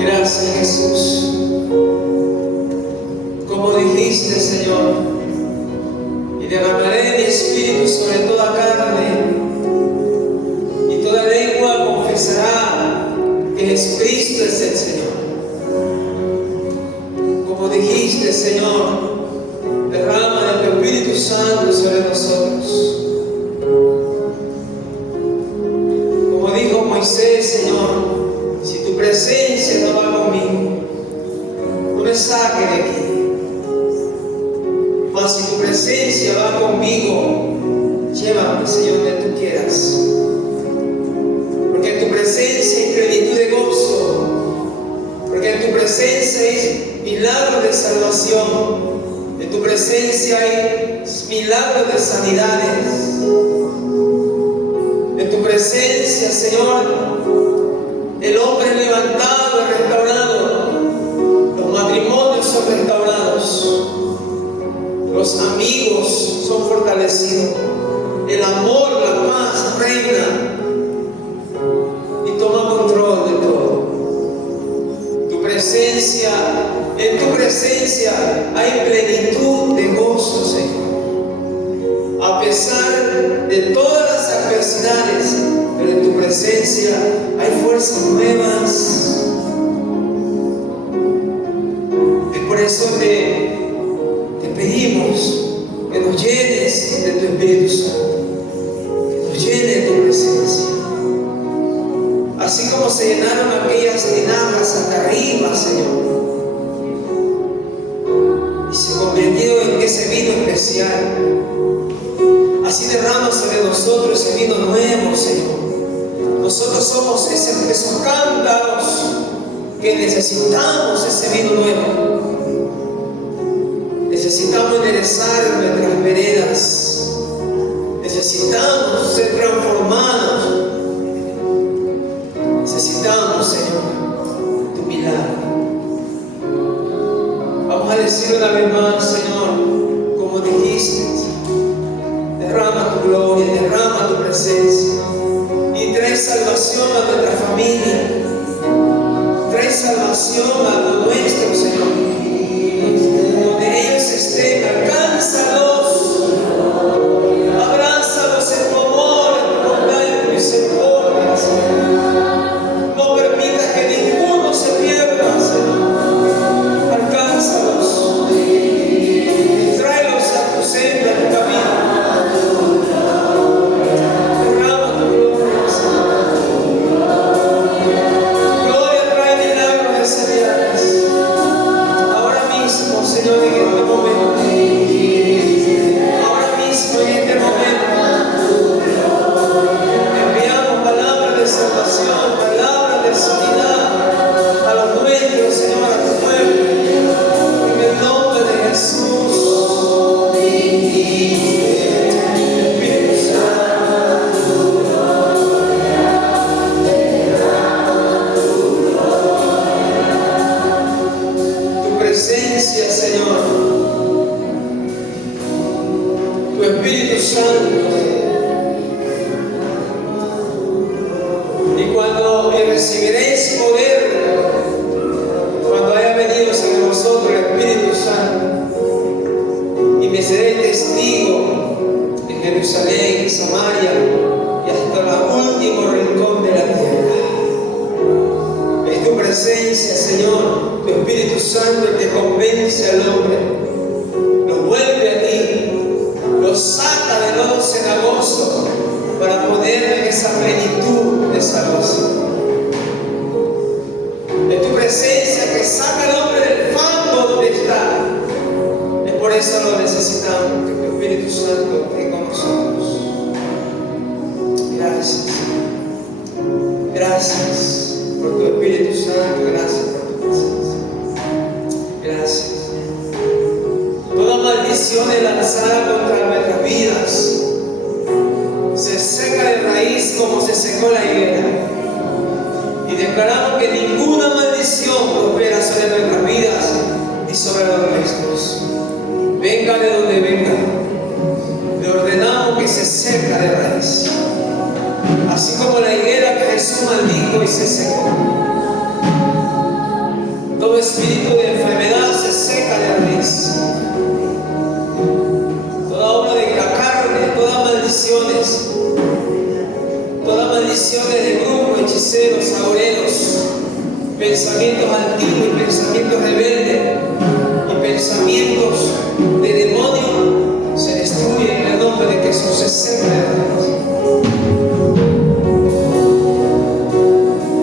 Gracias, Jesús. Como dijiste, Señor, y derramaré mi espíritu sobre toda carne, y toda lengua confesará que Jesucristo es el Señor. Como dijiste, Señor, derrama de tu Espíritu Santo sobre nosotros. Como dijo Moisés, Señor, si tu presencia no va conmigo, no me saque de aquí. Mas si tu presencia va conmigo, llévame, Señor, donde tú quieras. Porque en tu presencia hay plenitud de gozo. Porque en tu presencia hay milagros de salvación. En tu presencia hay milagros de sanidades. En tu presencia, Señor, el hombre es levantado y restaurado. Los matrimonios son restaurados. Los amigos son fortalecidos. El amor, la paz reina y toma control de todo. Tu presencia, en tu presencia hay plenitud de gozo, Señor. A pesar de todas las adversidades, pero en tu presencia hay fuerzas nuevas. Es por eso te pedimos que nos llenes de tu Espíritu Santo, que nos llene de tu presencia. Así como se llenaron aquellas tinajas hasta arriba, Señor, y se convirtió en ese vino especial. Así derrama sobre nosotros ese vino nuevo, Señor. Nosotros somos esos cántaros que necesitamos ese vino nuevo. Necesitamos enderezar nuestras veredas. Necesitamos ser transformados. Necesitamos, Señor, tu milagro. Vamos a decir una vez más, Señor, como dijiste, derrama tu gloria, derrama tu presencia y trae salvación a nuestra familia. Trae salvación a lo nuestro, Señor. Donde ellos estén, alcánzalos, abrázalos en tu amor, en tu bondad, en tu misericordia, Señor. No permitas que ninguno se pierda, Señor. Alcánzalos, tráelos a tu senda, a tu camino. Así como la higuera que Jesús maldijo y se secó. espíritu de enfermedad se seca de raíz. Toda obra de la carne, todas maldiciones de brujos, hechiceros, agoreros, pensamientos altivos y pensamientos rebeldes y pensamientos de demonio se destruyen en el nombre de Jesús. Se seca de raíz.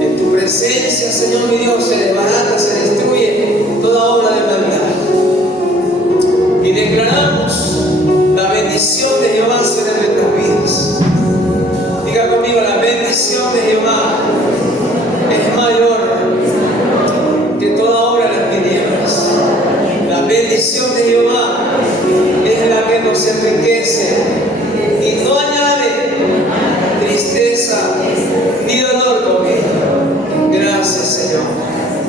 En tu presencia, Señor mi Dios, se desbarata, se destruye toda obra de maldad. Y declaramos la bendición de Jehová sobre nuestras vidas. Diga conmigo, la bendición de Jehová es mayor que toda obra de las tinieblas. La bendición de Jehová es la que nos enriquece y no añade tristeza ni dolor con ella. Gracias, Señor,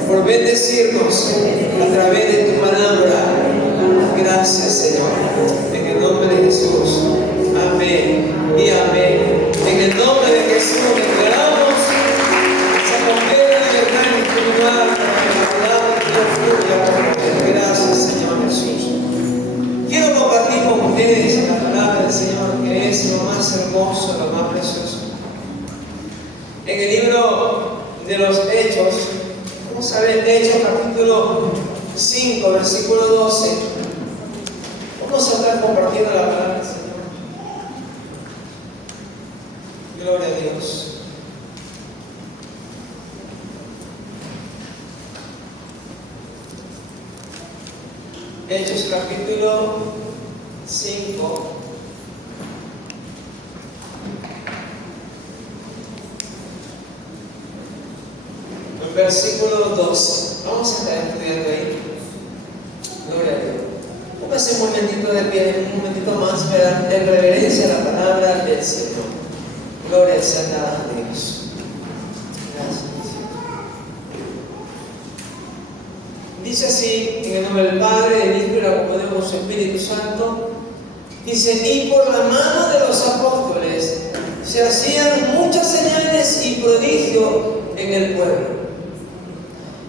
por bendecirnos a través de tu palabra. Gracias, Señor, en el nombre de Jesús. Amén y amén. En el nombre de Jesús declaramos esa completa verdad espiritual para que la palabra de Dios fluya por ustedes. Gracias, Señor Jesús. Quiero compartir con ustedes la palabra del Señor, que es lo más hermoso, lo más precioso. En el libro de los Hechos, vamos a ver Hechos capítulo 5, versículo 12. Vamos a estar compartiendo la palabra del Señor. Gloria a Dios. Hechos capítulo 5. El versículo 12. Vamos a estar estudiando ahí. Gloria a Dios. Póngase un momentito de pie, un momentito más, ¿verdad? En reverencia a la palabra del Señor. Gloria sea a Dios. Gracias. Dice así, en el nombre del Padre, del Hijo y la comunión con su Espíritu Santo. Dice, y por la mano de los apóstoles se hacían muchas señales y prodigios en el pueblo.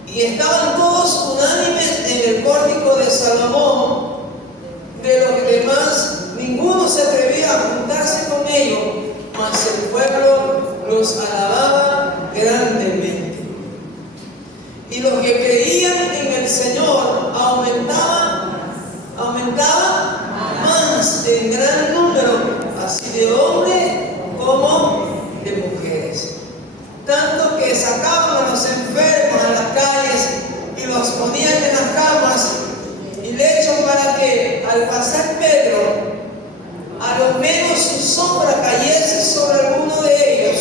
Y estaban todos unánimes en el pórtico de Salomón. De los demás, ninguno se atrevía a juntarse con ellos, mas el pueblo los alababa grandemente. Y los que creían en el Señor aumentaban más en gran número, así de hombres como de mujeres. Tanto que sacaban a los enfermos a las calles y los ponían en las camas y lechos para que al pasar Pedro, a lo menos su sombra cayese sobre alguno de ellos.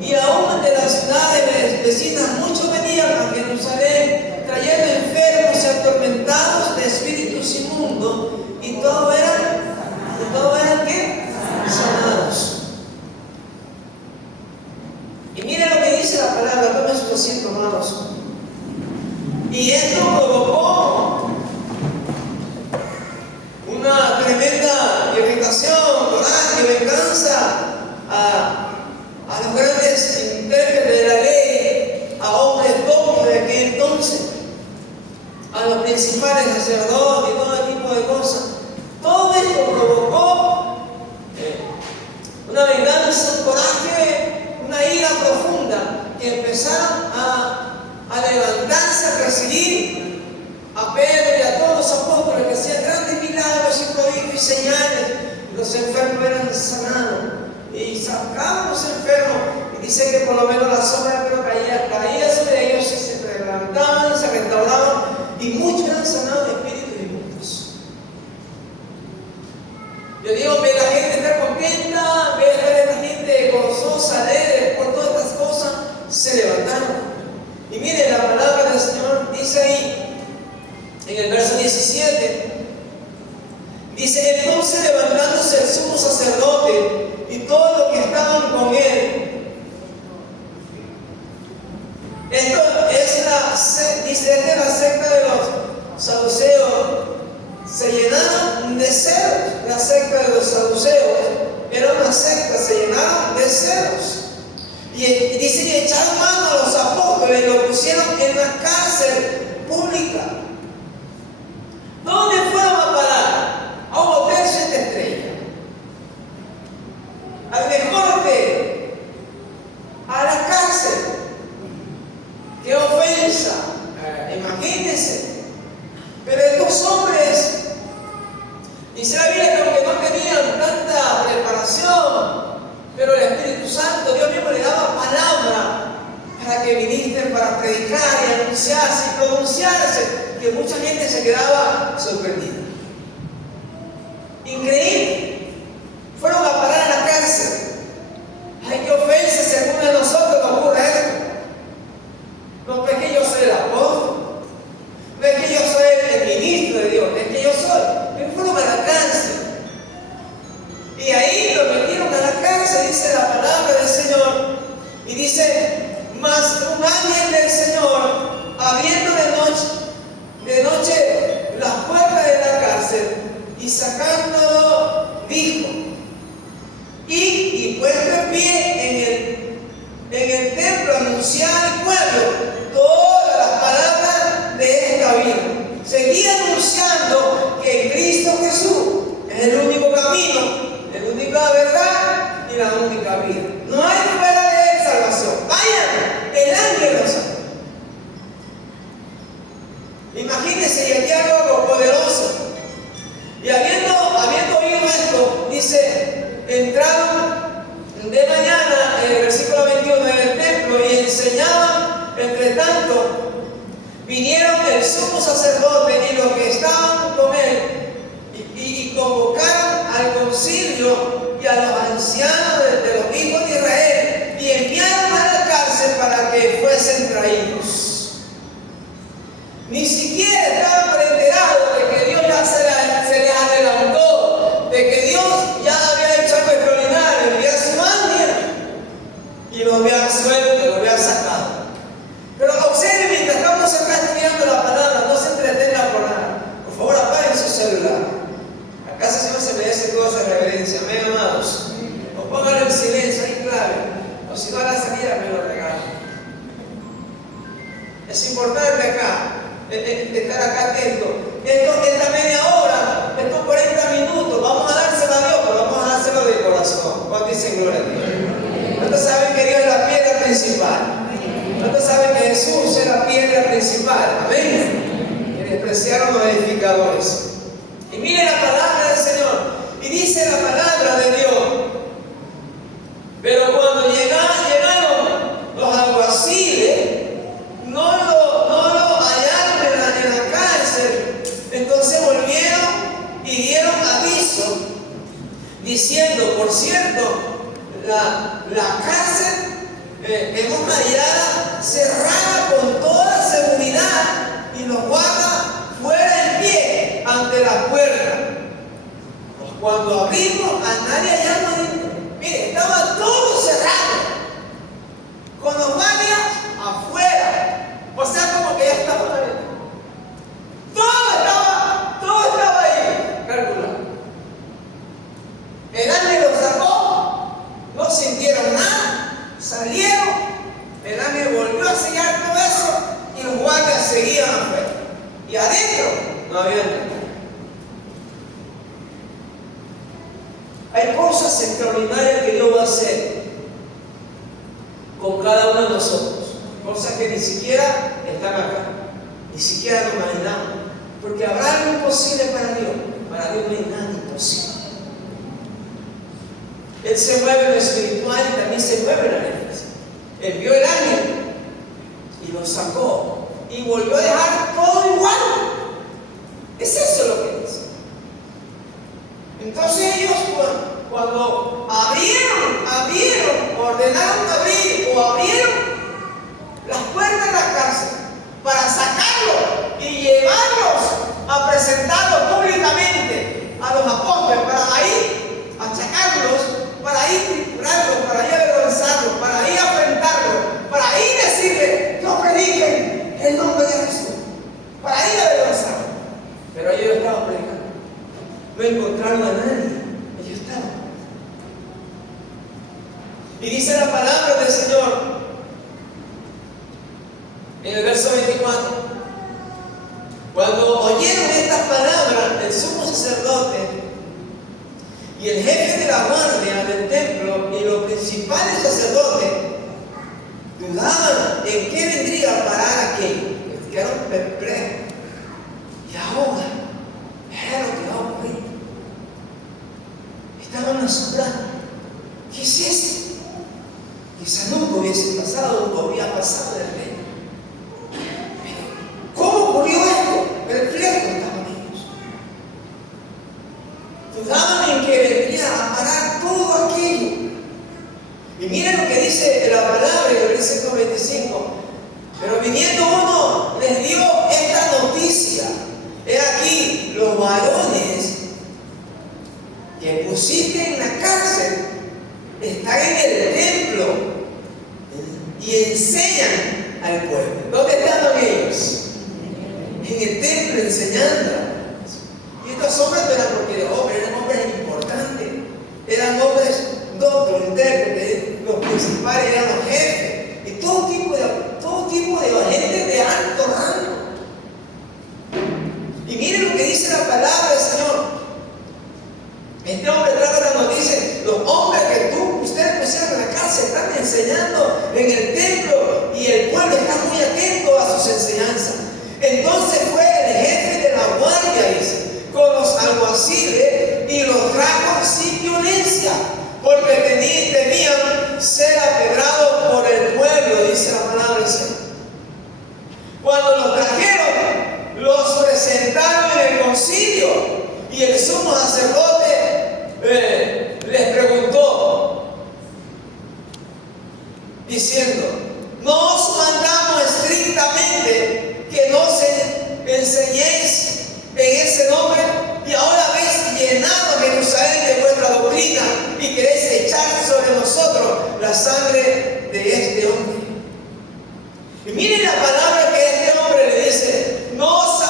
Y aún de las ciudades vecinas muchos venían a Jerusalén trayendo enfermos y atormentados de espíritus inmundos, y todos eran ¿qué? Sanados. Y miren lo que dice la palabra, tomen sus asientos, amados. Y esto provocó una tremenda irritación, coraje, venganza a los grandes intérpretes de la ley, a hombres doctos de aquel entonces, a los principales sacerdotes y todo tipo de cosas. Todo esto provocó una venganza, un coraje, una ira profunda, que empezaron a levantarse, a perseguir a Pedro y a todos los apóstoles que hacían grandes milagros y prodigios y señales. Los enfermos eran sanados y sacaban a los enfermos, y dice que por lo menos la sombra pero caía sobre ellos y se levantaban, se restauraban, y muchos eran sanados de espíritus inmundos. Yo digo, ve la gente estar contenta, ve a la gente gozosa, alegre por todas estas cosas, se levantaron. Y miren, la palabra del Señor dice ahí, en el verso 17, dice, entonces levantándose el sumo sacerdote y todos los que estaban con él. Esto es la secta de los saduceos. Se llenaron de celos. La secta de los saduceos era una secta, se llenaron de celos. Y dice que echaron mano a los apóstoles y los pusieron en la cárcel cárcel pública. ¿Dónde fueron a parar? A un hotel 7 estrellas. Al mejor hotel. A la cárcel. ¡Qué ofensa! Imagínense. Pero estos hombres, dice la Biblia que aunque no tenían tanta preparación, pero el Espíritu Santo, Dios mismo le daba palabra para que ministren, para predicar y anunciarse y pronunciarse, que mucha gente se quedaba sorprendida. Increíble. Fueron a parar a la cárcel. Ay, qué ofensa si alguno de nosotros nos ocurre esto. No es que yo soy el apóstol, no es que yo soy el ministro de Dios, es que yo soy. Me fueron a la cárcel. Y ahí lo metieron a la cárcel, dice la palabra del Señor. Y dice, mas un ángel del Señor, abriendo de noche las puertas de la cárcel y sacándolo, dijo, y puesto en pie en el templo, anunciar al pueblo todas las palabras de esta vida. Seguía anunciando que Cristo Jesús es el único camino, la única verdad y la única vida. No hay fuera de él salvación. Vayan, el ángel lo sabe. Imagínense, y aquí algo poderoso. Y habiendo oído esto, dice, entraron de mañana, en el versículo 21 en el templo, y enseñaban. Entre tanto, vinieron el sumo sacerdote y los que estaban con él, y convocaron al concilio y a los ancianos de los hijos de Israel, y enviaron a la cárcel para que fuesen traídos. Ni siquiera estaban enterados de que Dios ya se les adelantó, de que Dios ya había hecho algo extraordinario, envió a su ángel y los había suelto, los había sacado. Pero observen, mientras estamos acá estudiando la palabra, no se entretengan por nada. Por favor, apaguen su celular. Acá se merece toda esa reverencia, amén, amados. O pongan en silencio, ahí clave. O si no, a la salida me lo regalan. Es importante acá, estar acá atento. Esta media hora, estos 40 minutos, vamos a dárselo a Dios, pero vamos a dárselo de corazón. ¿Cuántos dicen gloria a Dios? ¿Cuántos saben que Dios es la piedra principal? ¿Cuántos saben que Jesús es la piedra principal? Amén. Y despreciaron los edificadores. Y mire la palabra del Señor. Y dice la palabra de Dios. Pero cuando llegaron los alguaciles, no lo hallaron en la cárcel. Entonces volvieron y dieron aviso, diciendo, por cierto, la cárcel hemos hallada cerrada con toda seguridad y los guardas fuera en pie ante la puerta. Pues cuando abrimos, a nadie hallamos dentro. Mire, estaba todo cerrado, con los guardias afuera. O sea, como que ya estaban adentro. Todo estaba ahí, calculado. El ángel los sacó, no sintieron nada, salieron, el ángel volvió a sellar todo eso y los guardias seguían afuera. Y adentro no había nada. Hay cosas extraordinarias que Dios va a hacer con cada uno de nosotros. Cosas que ni siquiera están acá, ni siquiera nos imaginamos. Porque habrá algo imposible para Dios. Para Dios no hay nada imposible. Él se mueve en lo espiritual y también se mueve en la física. Él vio el ángel y lo sacó y volvió a dejar todo igual. Es eso lo que dice. Entonces ellos cuando abrieron, ordenaron abrir o abrieron las puertas de la cárcel para sacarlos y llevarlos a presentarlos públicamente a los apóstoles, para ahí achacarlos, para ahí triturarlos, para ahí avergonzarlos, para ahí afrentarlos, para ahí decirles, no prediquen el nombre de Jesús, para ahí avergonzarlos. Pero ellos estaban predicando, no encontraron a nadie, ellos estaban. Y dice la palabra del Señor En el verso 24, cuando oyeron estas palabras, el sumo sacerdote y el jefe de la guardia del templo y los principales sacerdotes dudaban en qué vendría a parar aquello. Quedaron perplejos. Y ahora, era lo que va a ocurrir. Estaban asombrados. ¿Qué es esto? Quizá nunca hubiese pasado o había pasado de repente. ¿Cómo ocurrió esto? Perplejos estaban ellos. Dudaban en que vendría a parar todo aquello. Y miren lo que dice la palabra en el versículo 25. Pero viniendo uno, les dio esta noticia. He aquí, los varones que pusiste en la cárcel están en el templo y enseñan al pueblo. ¿Dónde estaban ellos? En el templo enseñando. Y estos hombres no eran porque de hombres, eran hombres importantes. Eran hombres doctos, intérpretes, los principales eran los jefes. Y todo tipo de gente de alto rango. Y miren lo que dice la palabra del Señor. Este hombre trae la noticia: los hombres que ustedes pusieron en la cárcel están enseñando en el templo y el pueblo está muy atento a sus enseñanzas. Entonces fue el jefe de la guardia, dice, con los alguaciles y los trajo sin violencia, porque temían ser apedrados por el pueblo, dice la palabra del Señor. Cuando los trajeron, los presentaron en el concilio y el sumo sacerdote les preguntó, diciendo: ¿no os mandamos estrictamente que no se enseñéis en ese nombre? Y ahora habéis llenado Jerusalén de vuestra doctrina y queréis echar sobre nosotros la sangre de este hombre. Y miren la palabra que este hombre le dice: nos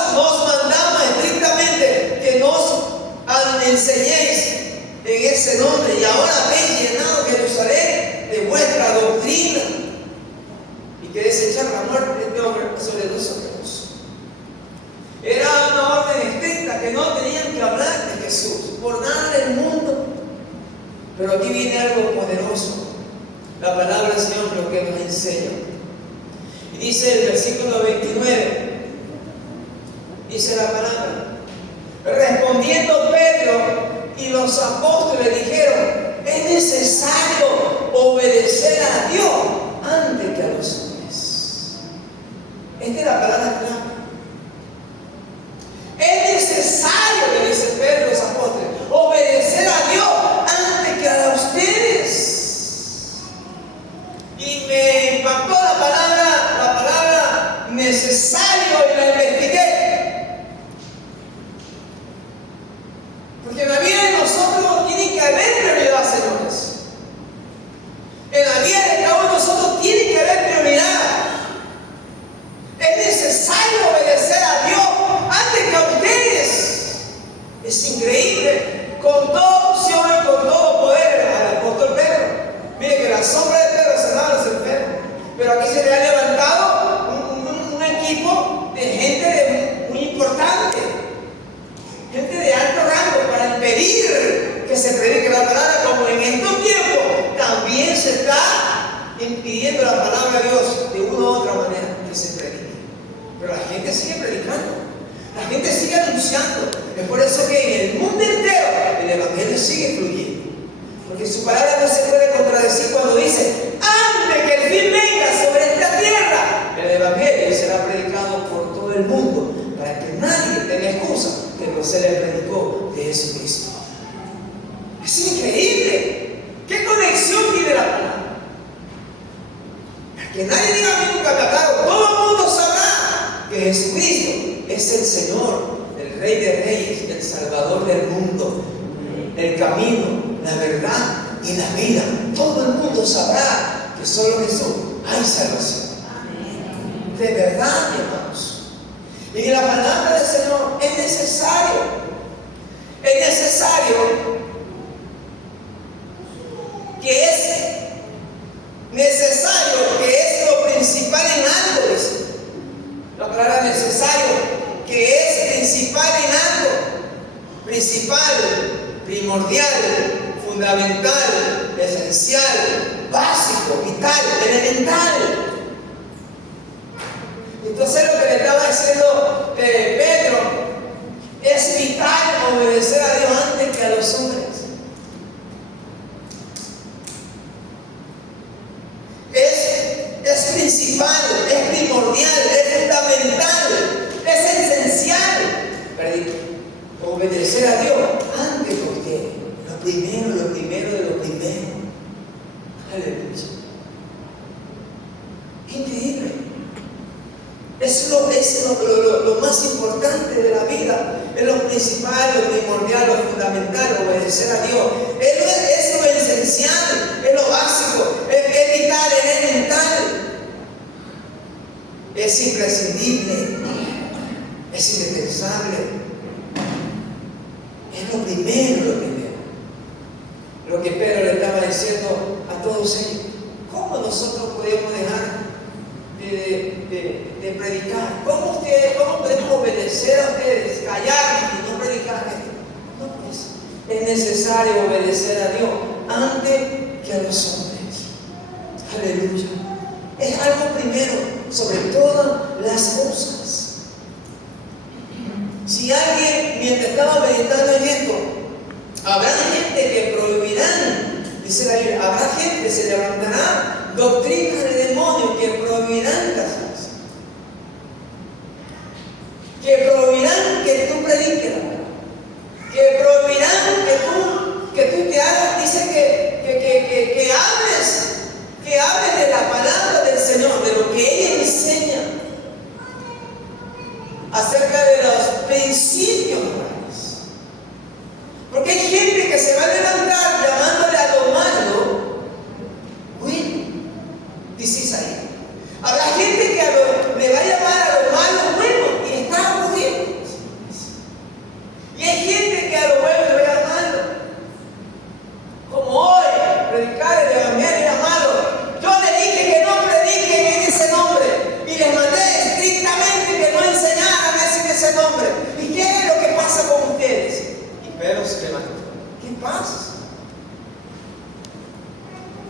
mandamos estrictamente que nos enseñéis en ese nombre, y ahora habéis llenado Jerusalén de vuestra doctrina y queréis echar la muerte de este hombre sobre nosotros. Era una orden estricta que no tenían que hablar de Jesús por nada del mundo. Pero aquí viene algo poderoso, la palabra del Señor, lo que nos enseña. Y dice el versículo 29, dice la palabra: respondiendo Pedro y los apóstoles dijeron: es necesario obedecer a Dios antes que a los hombres. Esta es la palabra clave. Es necesario, le dice Pedro y los apóstoles, obedecer a Dios antes que a ustedes. Y me impactó la palabra necesario, y la investigué. Porque en la vida de nosotros tiene que haber prioridad, señores. En la vida de cada uno de nosotros tiene que haber prioridad. Es necesario obedecer a Dios antes que a ustedes. Es increíble. Con toda opción y con todo poder al apóstol Pedro. Mire que la sombra de Pedro sanaba a los enfermos. Pero aquí se le ha levantado un equipo de gente muy importante. Gente de alto rango para impedir que se predique la palabra, como en estos tiempos también se está impidiendo la palabra de Dios de una u otra manera que se predique. Pero la gente sigue predicando, la gente sigue anunciando. Es por eso que en el mundo entero el evangelio sigue fluyendo, porque su palabra no se puede contradecir cuando dice: antes que el fin venga sobre esta tierra, el evangelio será predicado por todo el mundo, para que nadie tenga excusa que no se le predicó de Jesucristo. Es increíble. ¿Qué conexión tiene la palabra? Que nadie diga: a mí nunca me aclaro. Todo el mundo sabrá que Jesucristo es el Señor, el Rey de Reyes, el Salvador del mundo, el camino, la verdad y la vida. Todo el mundo sabrá que solo en Jesús hay salvación. De verdad, mi hermanos. Y la palabra del Señor es necesario. Es necesario que es lo principal en algo, dice. principal, primordial, fundamental, esencial, básico, vital, elemental. Entonces lo que le estaba diciendo Pedro, es vital obedecer a Dios antes que a los hombres. Es principal, es primordial, es fundamental, es esencial. Obedecer a Dios antes que usted. Lo primero de lo primero. Aleluya. Increíble. Es lo más importante de la vida. Es lo principal, lo primordial, lo fundamental, obedecer a Dios. Es lo esencial, es lo básico, es vital, es elemental. Es imprescindible, es indispensable. Es lo primero. Lo que Pedro le estaba diciendo a todos ellos. ¿Cómo nosotros podemos dejar de predicar? ¿Cómo podemos obedecer a ustedes, callarnos y no predicar esto? No, pues, es necesario obedecer a Dios antes que a los hombres. Aleluya. Es algo primero, sobre todas las cosas. Si alguien, mientras estaba meditando en esto, habrá gente que prohibirán, dice la Biblia, habrá gente, se levantará doctrinas de demonios que prohibirán casarse, que prohibirán que tú prediques, que prohibirán que tú te hagas, dice que hables de la palabra del Señor, de lo que ella enseña acerca de los principios morales. Porque hay gente que se va a levantar llamándole a lo malo bueno, dice Isaías. Habrá gente que le va a llamar a lo malo bueno y está aburriendo. Y hay gente que a lo bueno le va a llamar malo. Como hoy, predicar el evangelio es malo. Yo le dije que no prediquen en ese nombre y les mandé estrictamente que no enseñaran en ese nombre. ¿Y qué es lo que pasa con ustedes? Y Pedro se levantó. ¿Qué pasa?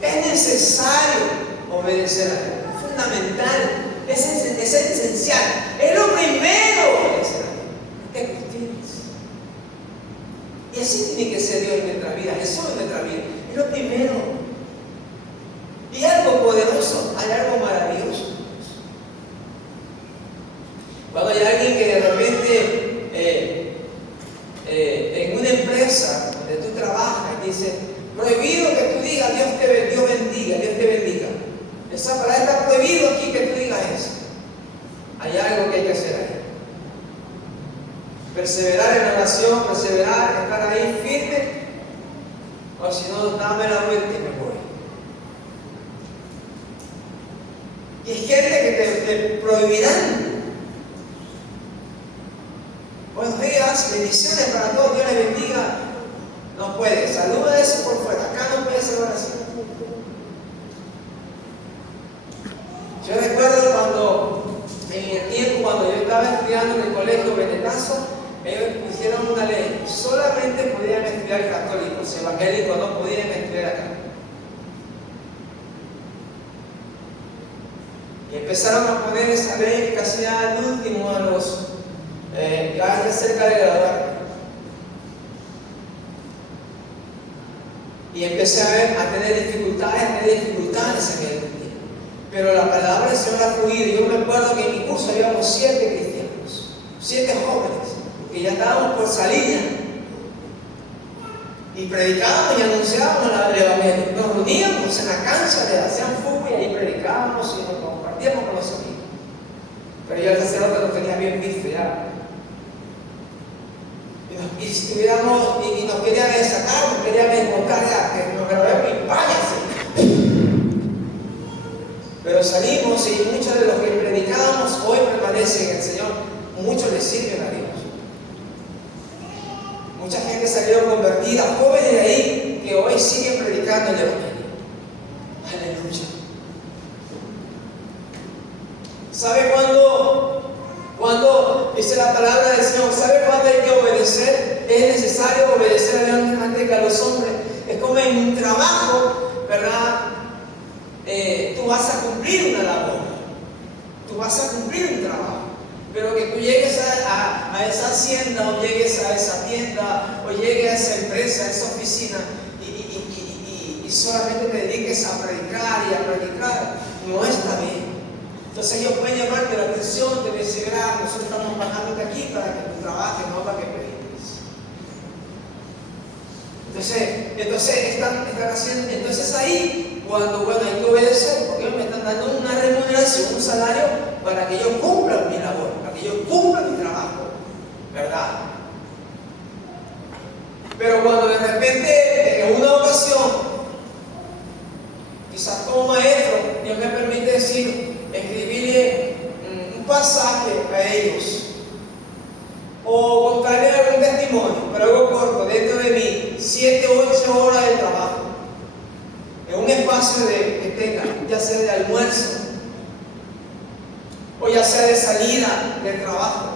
Es necesario obedecer a Dios. Es fundamental. Es esencial. Es lo primero obedecer a Dios. ¿Qué ustedes? Y así tiene que ser Dios en nuestra vida. Jesús en nuestra vida. Es lo primero. Y algo poderoso, hay algo maravilloso. Cuando hay alguien que de repente en una empresa donde tú trabajas y dice, prohibido que tú digas Dios bendiga, Dios te bendiga. Esa palabra está prohibido aquí que tú digas eso. Hay algo que hay que hacer ahí. Perseverar en la oración, perseverar, estar ahí firme, o si no, dame la vuelta y me voy. Y hay gente que te prohibirán. Buenos días, bendiciones para todos, Dios les bendiga. No puede, saluda eso por fuera, acá no puede ser oración. Yo recuerdo en el tiempo cuando yo estaba estudiando en el colegio Benetazo, ellos hicieron una ley, solamente podían estudiar católicos, evangélicos no podían estudiar acá. Y empezaron a poner esa ley casi al último, a los ya cerca de graduar. Y empecé a tener dificultades en el tiempo. Pero la palabra del Señor ha fluido. Yo me acuerdo que en mi curso habíamos 7 cristianos, 7 jóvenes, que ya estábamos por salir. Y predicábamos y anunciábamos el evangelio. Nos reuníamos en la cancha, le hacían fútbol y ahí predicábamos y nos compartíamos con los amigos. Pero ya el sacerdote nos tenía bien visto ya. Y nos querían sacar, nos querían desmontar ya, que nos grabemos y váyanse. Pero salimos y muchos de los que predicábamos hoy permanecen en el Señor. Muchos les sirven a Dios. Mucha gente salió convertida, jóvenes de ahí que hoy siguen predicando el evangelio. Aleluya. ¿Sabe cuándo Cuando dice la palabra del Señor, ¿sabe cuándo hay que obedecer? Es necesario obedecer a Dios antes que a los hombres. Es como en un trabajo, ¿verdad? Tú vas a cumplir una labor, tú vas a cumplir un trabajo, pero que tú llegues a esa hacienda, o llegues a esa tienda, o llegues a esa empresa, a esa oficina, y solamente te dediques a predicar y a predicar, no está bien. Entonces ellos pueden llamarte la atención, te decir, nosotros estamos pagándote aquí para que tú trabajes, no para que prediques. Entonces están haciendo, entonces ahí, cuando hay que obedecer, porque ellos me están dando una remuneración, un salario, para que yo cumpla mi labor, para que yo cumpla mi trabajo, ¿verdad? Pero cuando de repente, en una ocasión, quizás como maestro, Dios me permite escribirle un pasaje a ellos, o contarle algún testimonio, pero algo corto, dentro de mí, 7 u 8 horas de trabajo, en un espacio que tenga, ya sea de almuerzo, o ya sea de salida del trabajo.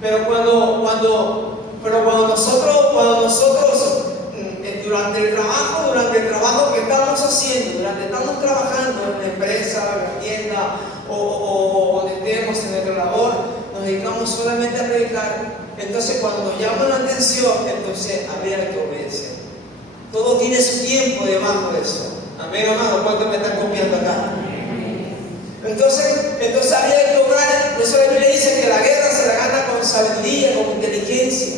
Pero cuando nosotros durante el trabajo que estamos haciendo, estamos trabajando en la empresa, en la tienda, o donde estemos en nuestra labor, nos dedicamos solamente a predicar. Entonces cuando nos llaman la atención, entonces habría que obedecer. Todo tiene su tiempo debajo de eso. Amén, amado. ¿Cuántos me están copiando acá? Entonces había que obrar. Por eso la Biblia dice que la guerra se la gana con sabiduría, con inteligencia.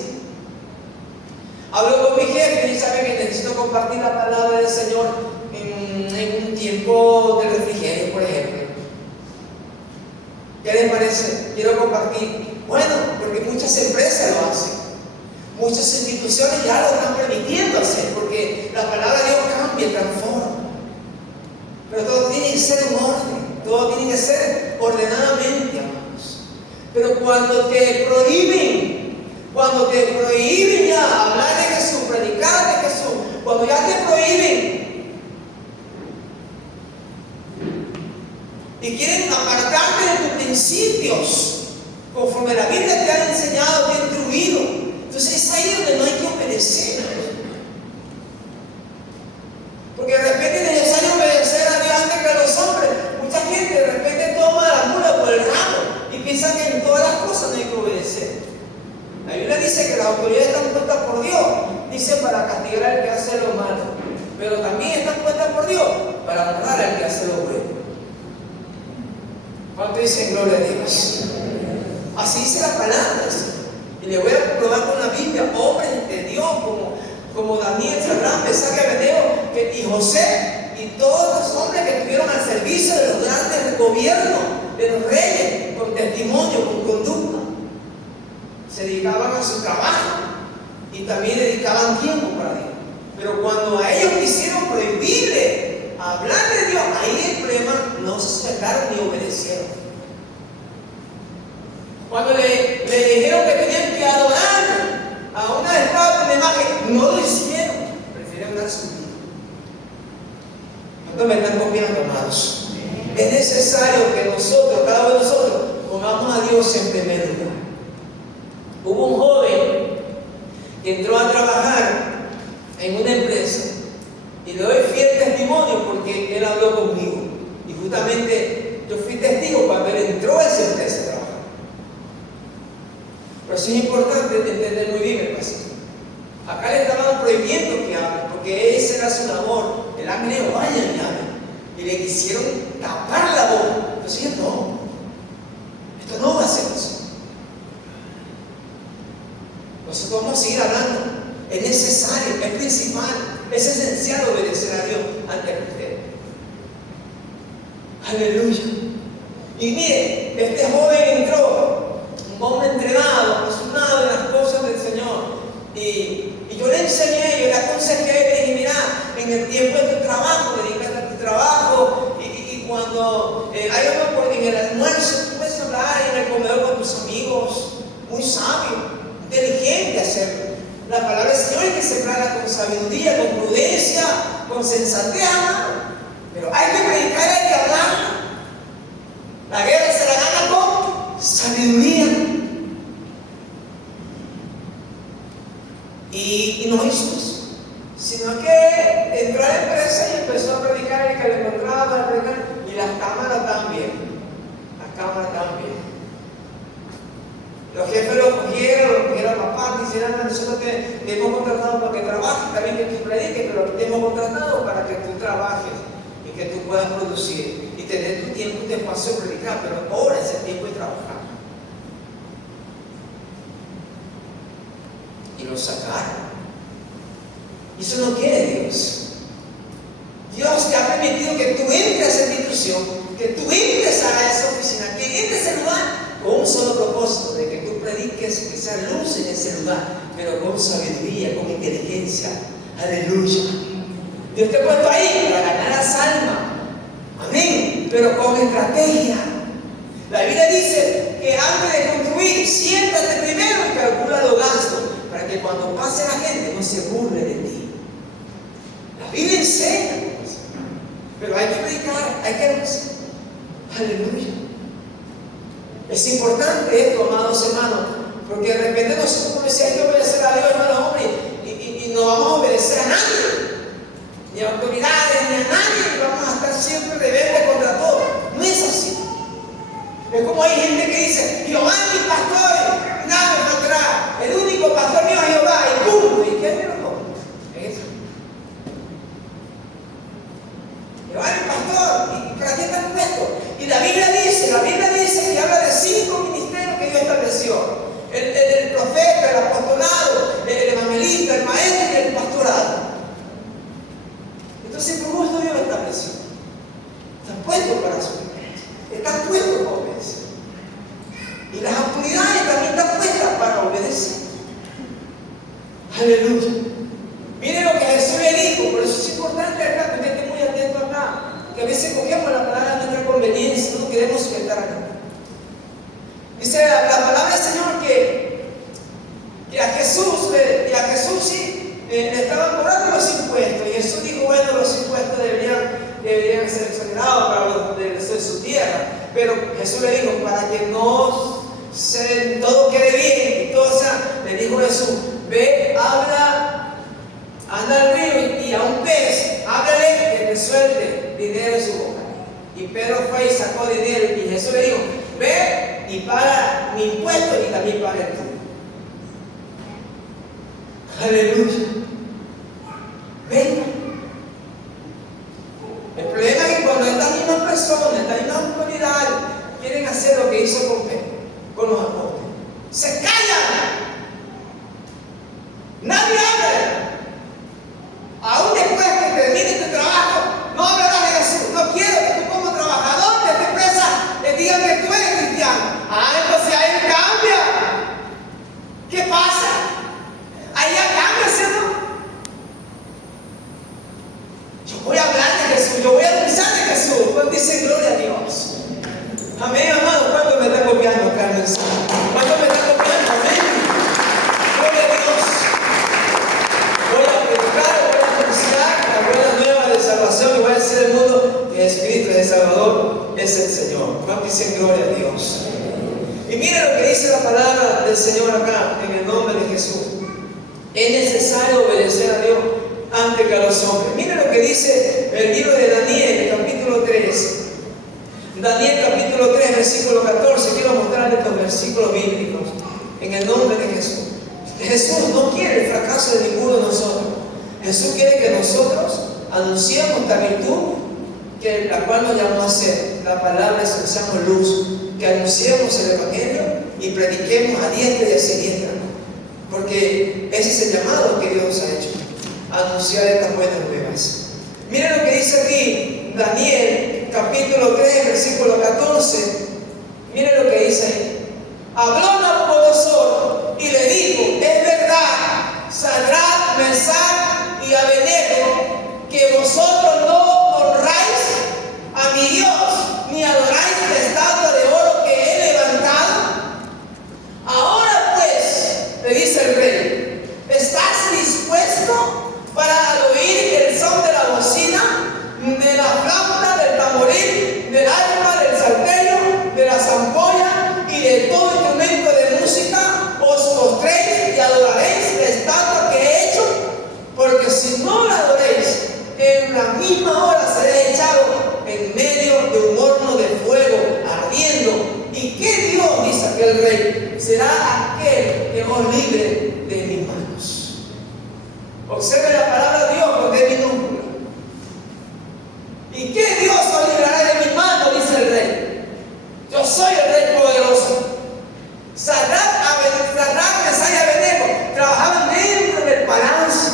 Hablo con mi jefe y sabe que necesito compartir la palabra del Señor en un tiempo de refrigerio, por ejemplo. ¿Qué les parece? Quiero compartir. Bueno, porque muchas empresas lo hacen. Muchas instituciones ya lo están permitiendo hacer, porque la palabra de Dios cambia, transforma. Pero todo tiene que ser en orden, todo tiene que ser ordenadamente, amados. Pero cuando te prohíben ya hablar de Jesús, predicar de Jesús, cuando ya te prohíben y quieren apartarte de tus principios, conforme la Biblia te ha enseñado, te ha instruido, entonces es ahí donde no hay que obedecer. Porque de repente es necesario obedecer a Dios antes que a los hombres. Mucha gente de repente toma la mula por el ramo y piensa que en todas las cosas no hay que obedecer. La Biblia dice que las autoridades están puestas por Dios, dice para castigar al que hace lo malo, pero también están puestas por Dios para honrar al que hace lo bueno. ¿Cuánto dicen gloria a Dios? Así dice la palabra. Y le voy a probar con la Biblia, hombres de Dios como Daniel, Sadrach, Mesach y Abednego, y José, y todos los hombres que estuvieron al servicio de los grandes gobiernos, de los reyes, con testimonio, con conducta. Se dedicaban a su trabajo y también dedicaban tiempo para Dios. Pero cuando a ellos quisieron prohibirle hablar de Dios, ahí el problema, no se acercaron ni obedecieron. Cuando le dijeron que tenían que adorar a una estatua de imagen, no lo hicieron, prefieren dar su vida. ¿Cuántos me están copiando, amados? Es necesario que nosotros, cada uno de nosotros, pongamos a Dios en primer lugar. Hubo un joven que entró a trabajar en una empresa y le doy fiel testimonio porque él habló conmigo y justamente yo fui testigo cuando él entró a esa empresa a trabajar. Pero sí es importante entender muy bien el pasaje. Acá le estaban prohibiendo que hable porque esa era su labor. El ángel dijo, vayan y hablen, y le quisieron tapar la boca. Entonces yo no, esto no va a ser eso. Nosotros vamos a seguir hablando. Es necesario, es principal, es esencial obedecer a Dios antes que usted. Aleluya. Y mire, este joven entró, un hombre entrenado, apasionado en las cosas del Señor. Y yo le enseñé, yo le aconsejé, le dije, mira, en el tiempo de tu trabajo, dedícate a tu trabajo. Y cuando en el almuerzo, tú puedes hablar en el comedor con tus amigos, muy sabio. Inteligente hacerlo. La palabra del Señor hay que sembrarla con sabiduría, con prudencia, con sensatez, amado. Pero hay que predicar, hay que hablar. quisieran a nosotros te hemos contratado para que trabajes, también que tú prediques, pero te hemos contratado para que tú trabajes y que tú puedas producir y tener tu tiempo y tu espacio de predicar, pero ahora es el tiempo de trabajar. Y lo sacaron. Y eso no quiere Dios. Dios te ha permitido que tú entres a esa institución, que tú entres a esa oficina, que entres a ese lugar con un solo propósito, de que tú prediques, que sea luz en ese lugar, pero con sabiduría, con inteligencia. Aleluya. Dios te ha puesto ahí para ganar las almas. Amén. Pero con estrategia. La Biblia dice que antes de construir, siéntate primero y calcula los gastos, para que cuando pase la gente no se burle de ti. La Biblia enseña. Pero hay que predicar, hay que anunciar. Aleluya. Es importante esto, amados hermanos, porque de repente nosotros, como decía, hay que obedecer a Dios, no a los hombres, y no vamos a obedecer a nadie, ni a autoridades, ni a nadie, y vamos a estar siempre rebeldes contra todo. No es así. Es como hay gente que dice: Jehová es mi pastor, nada me faltará. El único pastor mío es Jehová, y punto. ¿Y qué es lo mismo? Es eso. Jehová es mi pastor, ¿y para qué están puestos? Y la Biblia dice que habla de 5 ministerios que Dios estableció: el profeta, el apostolado, el evangelista, el maestro y el pastorado. Entonces, ¿cómo esto Dios lo estableció? Están puestos para su iglesia, están puestos para obedecer. Y las autoridades también están puestas para obedecer. Aleluya. Miren lo que Jesús le dijo, por eso es importante acá, que esté muy atento acá, que a veces cogemos la palabra a nuestra conveniencia, no queremos sujetar acá. Dice la palabra del Señor que a Jesús sí, le estaban cobrando los impuestos, y Jesús dijo: bueno, los impuestos deberían ser exonerados para los de su tierra, pero Jesús le dijo: para que no todo quede bien, y todo sea, le dijo Jesús: ve, anda al río y a un pez, háblale que te suelte dinero en su boca. Y Pedro fue y sacó dinero, y Jesús le dijo: ve y paga mi impuesto y también paga el tuyo. Aleluya. Venga. El problema es que cuando estas mismas personas, estas mismas autoridades quieren hacer lo que hizo con Pedro, con los apóstoles, se callan. Nadie habla. Aún después que termine tu trabajo, no hablarás de Jesús. No quiero que tú, como trabajador de esta empresa, le digan que tú eres cristiano. Entonces ahí cambia. ¿Qué pasa? Allá cambia, ¿sí o no? Yo voy a hablar de Jesús, yo voy a anunciar de Jesús. Pues dice: gloria a Dios. Amén, amado. ¿Cuánto me está copiando acá el mensaje? ¿Cuánto me está copiando? Amén. Gloria a Dios. Voy a predicar, voy a anunciar la buena nueva de salvación, y voy a decir al mundo que el Espíritu de Salvador es el Señor. ¿Cuánto dicen gloria a Dios? Y mira lo que dice la palabra del Señor acá, en el nombre de Jesús. Es necesario obedecer a Dios antes que a los hombres. Mira lo que dice el libro de Daniel, capítulo 3. Daniel, capítulo 3, versículo 14. Quiero mostrarles estos versículos bíblicos en el nombre de Jesús. Jesús no quiere el fracaso de ninguno de nosotros. Jesús quiere que nosotros anunciemos esta virtud, la cual nos llamó a hacer. La palabra es que seamos luz, que anunciemos el Evangelio y prediquemos a diestra y a siniestra. Porque ese es el llamado que Dios nos ha hecho: anunciar estas buenas nuevas. Miren lo que dice aquí Daniel, capítulo 3, versículo 14. Miren lo que dice ahí. Habló Nabucodonosor y le dijo: es verdad, Sadrach, Mesach y Abednego, que vosotros no honráis a mi Dios, ni adoráis la estatua de oro que he levantado. Ahora pues, le dice el rey, ¿estás dispuesto para oír el son de la bocina, de la flauta, del tamboril, del arpa, del salterio, de la zampolla y de todo instrumento de música? Os postréis y adoraréis la estatua que he hecho, porque si no la adoréis, en la misma hora seré echado en medio de un horno de fuego ardiendo. ¿Y qué Dios, dice aquel rey, será aquel que os libre de Observe la palabra Dios porque es minúscula. ¿Y qué Dios os librará de mi mano? Dice el rey. Yo soy el rey poderoso. Sadrac, Mesach y Abednego trabajaban dentro del palacio,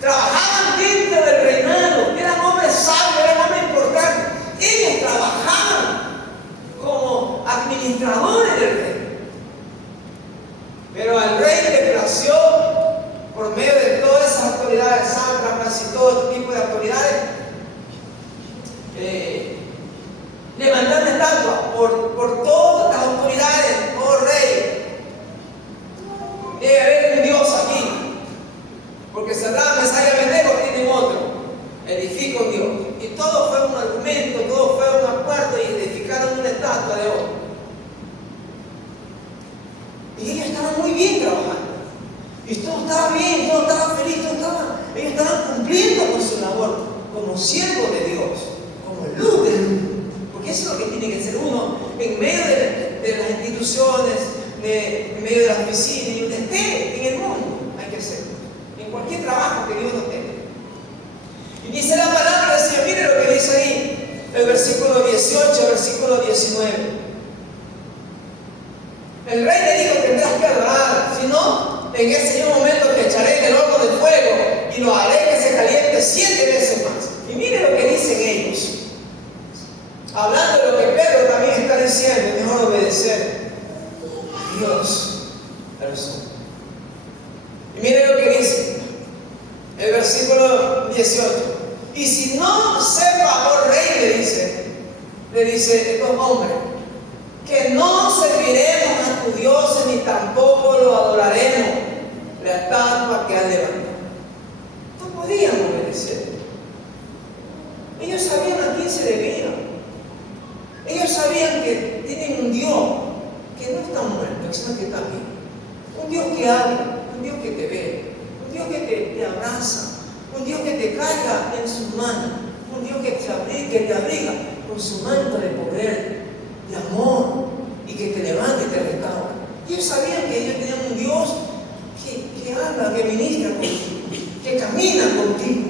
trabajaban dentro del reinado, eran hombres sabios, eran hombres importantes. Ellos trabajaban como administradores del rey. Pero al rey le plació, por medio de todas esas autoridades, sátrapas y todo este tipo de autoridades, le mandaron estatua por todas las autoridades. Oh rey, debe haber un Dios aquí, porque Sadrac, Mesach y Abednego tienen otro. Edifica un Dios. Y todo fue un argumento, todo fue un acuerdo y edificaron una estatua de oro. Y ellos estaban muy bien trabajando. Y todo estaba bien, todo estaba feliz, ellos estaban cumpliendo con su labor como siervos de Dios, como luz del mundo. Porque eso es lo que tiene que ser uno en medio de las instituciones, en medio de la oficina, y donde esté en el mundo. Hay que hacerlo. En cualquier trabajo que Dios nos tenga. Y dice la palabra del Señor, mire lo que dice ahí, el versículo 18, versículo 19. El rey le dijo: tendrás que adorar, si no, en ese mismo momento te echaré en el horno de fuego y lo haré que se caliente 7 veces más. Y mire lo que dicen ellos. Hablando de lo que Pedro también está diciendo, es mejor obedecer a Dios, a los hombres. Y mire lo que dice el versículo 18. Y si no sepa, oh rey, le dice estos hombres, que no serviremos a tus dioses ni tampoco lo adoraremos, la estatua que has levantado. No podían obedecer. Ellos sabían a quién se debían. Ellos sabían que tienen un Dios que no está muerto, sino que está vivo. Un Dios que habla, un Dios que te ve, un Dios que te abraza, un Dios que te carga en sus manos, un Dios que te abriga con su manto de poder, de amor, y que te levanta y te restaura. Ellos sabían que ellos tenían un Dios que habla, que ministra contigo, que camina contigo,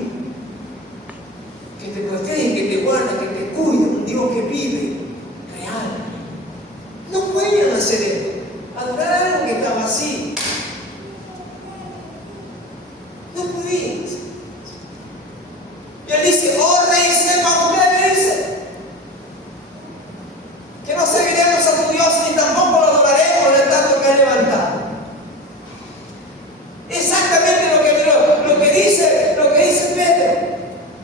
que te protege, que te guarda, que te cuida, un Dios que vive, real. No pueden hacer esto, adorar algo que está vacío. No podían. Y él dice: oh rey, sepa usted, dice, que no serviremos a tu Dios ni tampoco lo adoraremos, la estatua que has levantado. Exactamente lo que dice Pedro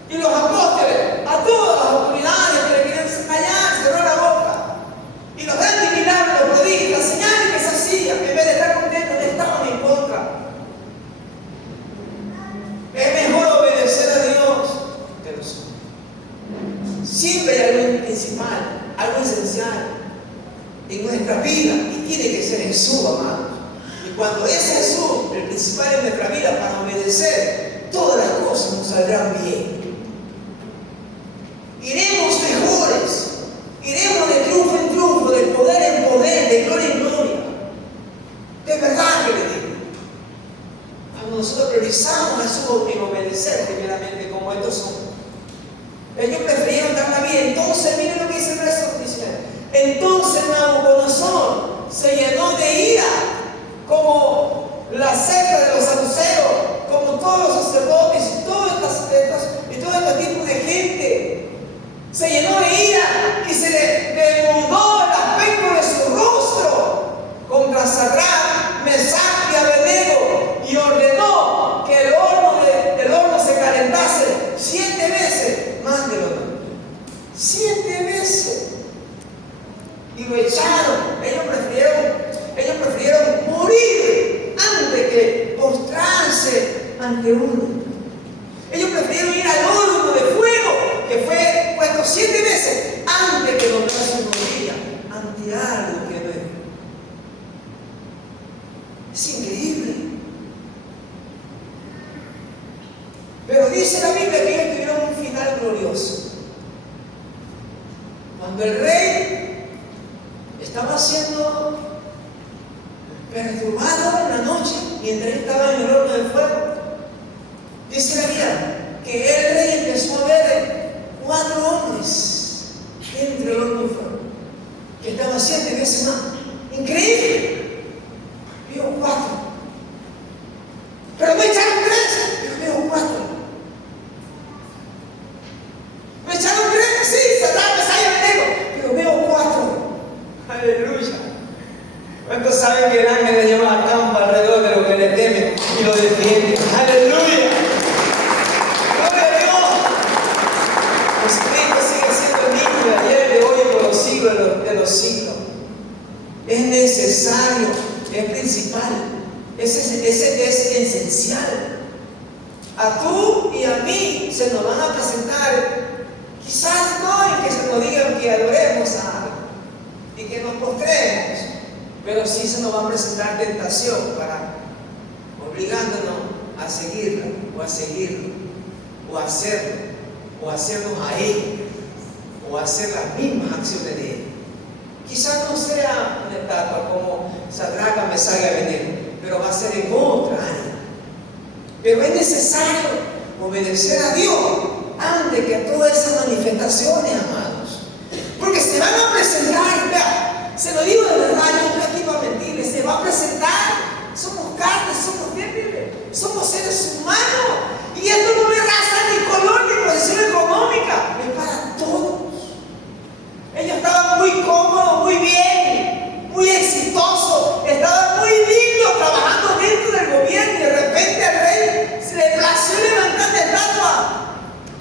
y los apóstoles a todas las autoridades que le querían callar, cerrar la boca. Y los grandes milagros, los prodigios, las señales que se hacían, en vez de estar contentos, estaban en contra. Es mejor obedecer a Dios que los hombres. Siempre hay algo principal, algo esencial en nuestra vida, y tiene que ser Jesús, amados. Y cuando es Jesús el principal en nuestra vida, para obedecer, todas las cosas nos saldrán bien. Iremos mejores, iremos de triunfo en triunfo, de poder en poder, de gloria en gloria. De verdad que le digo. Cuando nosotros priorizamos a Jesús en obedecer primeramente, como estos hombres, ellos prefirieron dar la vida. Entonces, miren lo que dice el verso 19. Entonces Nabucodonosor se llenó de ira, como la secta de los saduceos, como todos los sacerdotes y todo este tipo de gente. Se llenó de ira y se le desnudó el aspecto de su rostro contra Sadrac, Mesach y Abednego, y ordenó que el horno se calentase 7 veces más de lo normal. 7 veces. Y lo echaron. Ellos prefirieron morir antes que postrarse ante uno. Ellos prefirieron ir al horno de fuego, que fue puesto 7 veces antes que doblar su rodilla ante algo que no es. Es increíble. Pero dice la Biblia que ellos tuvieron un final glorioso. Cuando el rey estaba siendo perturbado en la noche, mientras él estaba en el horno de fuego, Dice la Biblia que el rey empezó a ver 4 hombres entre el horno de fuego que estaban 7 veces más. Increíble. Vio 4. Pero me echaron 3. Yo veo 4. Me echaron 3. Sí, Satanás, Mesías y Abednego. Pero veo 4. Aleluya. ¿Cuántos saben que el ángel de Jehová acampa alrededor de los que le temen y lo defiende? ¡Aleluya! ¡Gloria a Dios! Jesucristo sigue siendo el mismo de ayer, de hoy y por los siglos de los siglos. Es necesario, es principal, es esencial. A tú y a mí se nos van a presentar, quizás no en que se nos digan que adoremos a algo y que nos postremos, pero sí se nos va a presentar tentación para obligándonos a seguirla, o a seguirlo, o a hacerlo, o a hacernos a Él, o a hacer las mismas acciones de Él. Quizás no sea una etapa como Sadraca, Mesach y Abednego, pero va a ser en otra área. Pero es necesario obedecer a Dios antes que a todas esas manifestaciones, amados. Porque se van a presentar, vea, se lo digo de verdad, yo no estoy aquí para mentirles, se va a presentar. Somos carne, somos débiles, somos seres humanos. Y esto no es raza, ni color, ni posición económica, es para todos. Ellos estaban muy cómodos, muy bien, muy exitosos, estaban muy lindos trabajando dentro del gobierno y de repente al rey se le plació levantar la estatua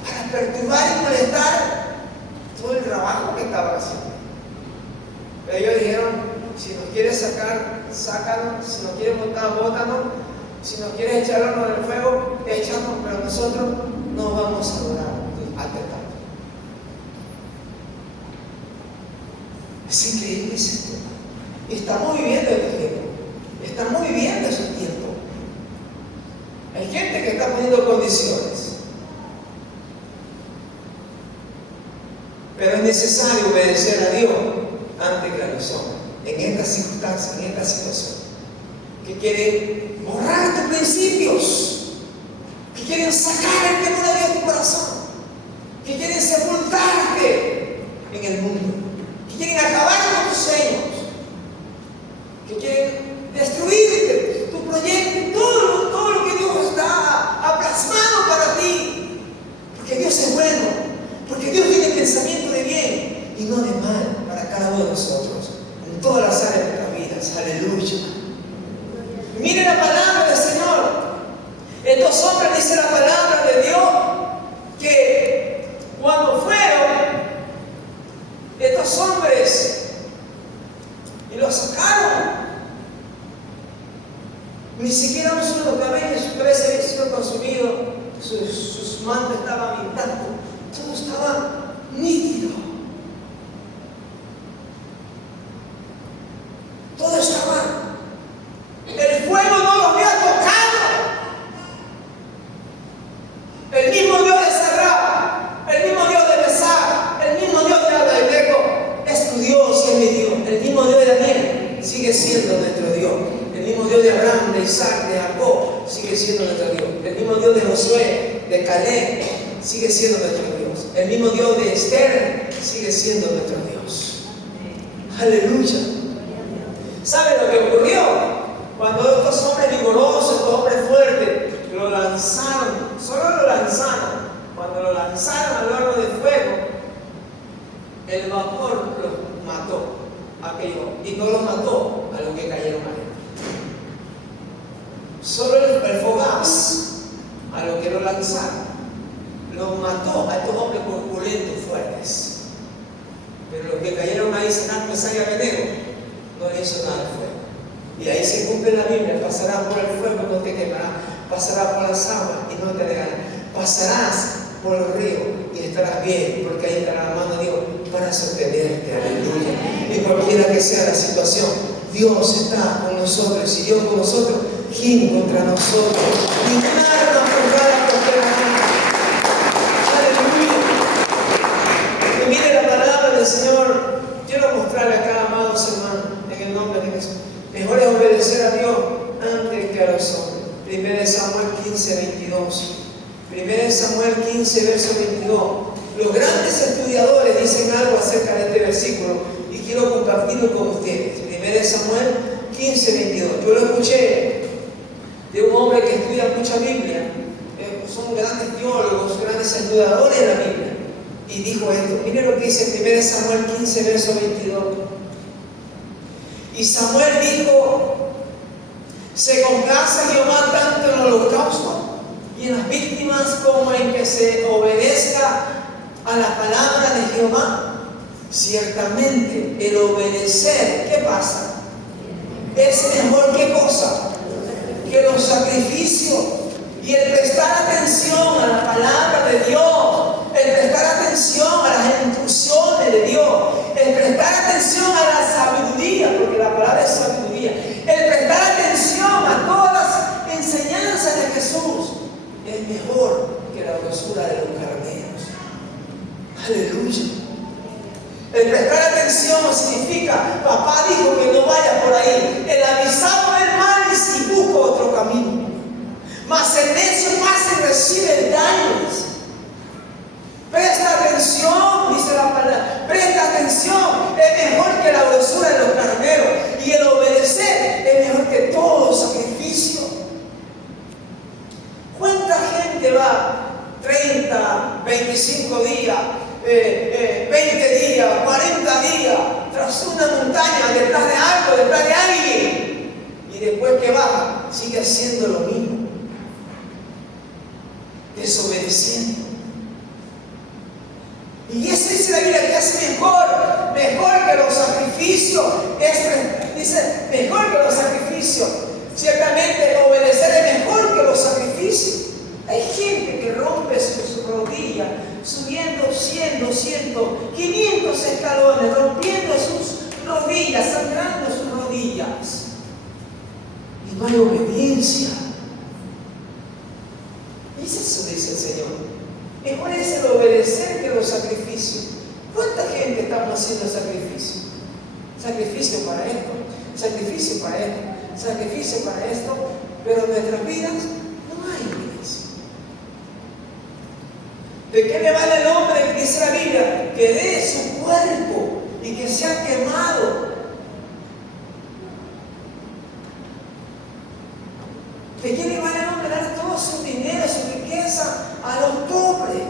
para perturbar y molestar todo el trabajo que estaban haciendo. Pero ellos dijeron, si nos quieres sacar, sácanos, si nos quieres botar, bótanos, si nos quieres echar al horno del fuego, échanos, pero nosotros no vamos a adorar ante tanto. Es increíble ese tema. Estamos viviendo este tiempo. Estamos viviendo ese tiempo. Hay gente que está poniendo condiciones. Pero es necesario obedecer a Dios antes que a los hombres. En esta circunstancia, en esta situación. Que quieren borrar tus principios. Que quieren sacar el temor a Dios de tu corazón. Que quieren sepultarte en el mundo. Que quieren acabar con tus sueños, que quieren destruir tu proyecto, todo lo que Dios ha plasmado para ti. Porque Dios es bueno, porque Dios tiene pensamiento de bien y no de mal para cada uno de nosotros, en todas las áreas de nuestras vidas. Aleluya. Mire la palabra del Señor. Estos hombres, dice la palabra de Dios, que cuando fueron estos hombres y los sacaron, ni siquiera un solo cabello de su cabeza había sido consumido, sus mantos estaban intactos, todo estaba nítido, todo estaba, el fuego no los había tocado. El mismo Dios de Sadraca, el mismo Dios de Mesach, el mismo Dios de Abednego es tu Dios y es mi Dios. El mismo Dios de Daniel sigue siendo nuestro Dios. El mismo Dios de Abraham, de Isaac, de Jacob sigue siendo nuestro Dios. El mismo Dios de Josué, de Caleb sigue siendo nuestro Dios. El mismo Dios de Esther sigue siendo nuestro Dios. Aleluya. ¿Sabe lo que ocurrió? Cuando estos hombres vigorosos, estos hombres fuertes, lo lanzaron, solo lo lanzaron. Cuando lo lanzaron al horno de fuego, el vapor los mató a aquellos, y no los mató a los que cayeron adentro. Solo el fogaz a los que lo lanzaron los mató a estos hombres corpulentos, fuertes. Pero los que cayeron ahí, Sadraca, Mesach y Abednego, no le hizo nada al fuego. Y ahí se cumple la Biblia: pasarás por el fuego y no te quemará, pasarás por las aguas y no te dejará, pasarás por el río y estarás bien, porque ahí estará la mano de Dios para sostenerte. Aleluya. Y cualquiera que sea la situación, Dios está con nosotros. Y Dios con nosotros, ¿quién contra nosotros? Ninguna arma forjada prosperará. Aleluya. Y mire la palabra del Señor. Quiero mostrarle acá, amados hermanos, en el nombre de Jesús. Mejor es obedecer a Dios antes que a los hombres. 1 Samuel 15:22. 1 Samuel 15, verso 22. Los grandes estudiadores dicen algo acerca de este versículo y quiero compartirlo con ustedes. 1 Samuel 15, 22. Yo lo escuché de un hombre que estudia mucha Biblia. Son grandes teólogos, grandes estudiadores de la Biblia. Y dijo esto. Miren lo que dice 1 Samuel 15, verso 22. Y Samuel dijo: se complace Jehová tanto en el holocausto y en las víctimas como en que se obedezca a la palabra de Jehová. Ciertamente el obedecer, ¿qué pasa? Es mejor que cosa que los sacrificios, y el prestar atención a la palabra de Dios, el prestar atención a las instrucciones de Dios, el prestar atención a la sabiduría, porque la palabra es sabiduría, el prestar atención a todas las enseñanzas de Jesús es mejor que la grosura de los carneros. Aleluya. El prestar atención significa: papá dijo que no vaya por ahí, el avisado del mal y busca otro camino. Mas el necio pasa y recibe daños. Presta atención, dice la palabra, presta atención, es mejor que la grosura de los carneros, y el obedecer es mejor que todo sacrificio. ¿Cuánta gente va 30, 25 días, 20 días, 40 días tras una montaña, detrás de algo, detrás de alguien, y después que baja sigue haciendo lo mismo, desobedeciendo? Y eso dice la Biblia que es mejor que los sacrificios. Dice, mejor que los sacrificios. Ciertamente obedecer es mejor que los sacrificios. Hay gente que rompe sus rodillas subiendo 100, 200, 500 escalones, rompiendo sus rodillas, sangrando sus rodillas. Y no hay obediencia. Y eso dice el Señor. Mejor es el obedecer que los sacrificios. ¿Cuánta gente estamos haciendo sacrificio? Sacrificio para esto, sacrificio para esto, sacrificio para esto, pero en nuestras vidas no hay iglesia. ¿De qué le vale el hombre, que dice la Biblia, que dé su cuerpo y que sea quemado? ¿De qué le vale al hombre dar todo su dinero, su riqueza a los pobres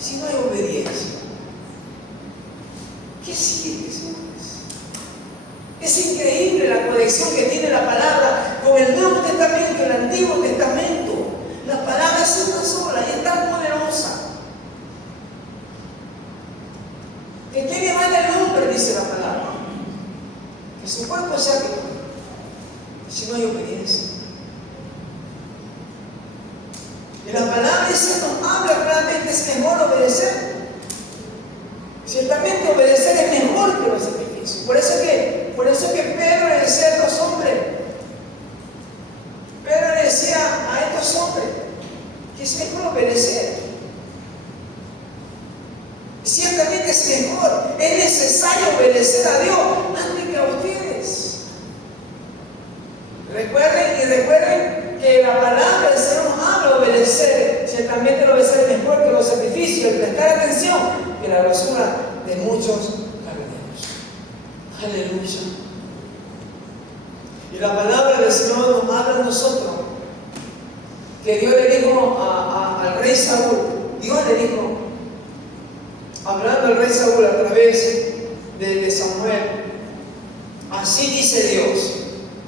si no hay obediencia? ¿Qué sigue, señores? Es increíble la conexión que tiene la palabra con el Nuevo Testamento, el Antiguo Testamento. La palabra es una sola y es tan poderosa. ¿De qué le vale al hombre, dice la palabra? Que su cuerpo sea quemado si no hay obediencia. Y la palabra dice, nos habla claramente que es mejor obedecer. Ciertamente obedecer es mejor que los sacrificios. Por eso que Pedro le decía a estos hombres, Pedro le decía a estos hombres que es mejor obedecer. Ciertamente es mejor, es necesario obedecer a Dios antes que a ustedes. Recuerden que la palabra del Señor nos habla de obedecer. Ciertamente el obedecer es mejor que los sacrificios, el prestar atención que la grosura de muchos carneros. Aleluya. Y la palabra del Señor nos habla a nosotros que Dios le dijo al rey Saúl, Dios le dijo, hablando al rey Saúl a través de Samuel, así dice Dios,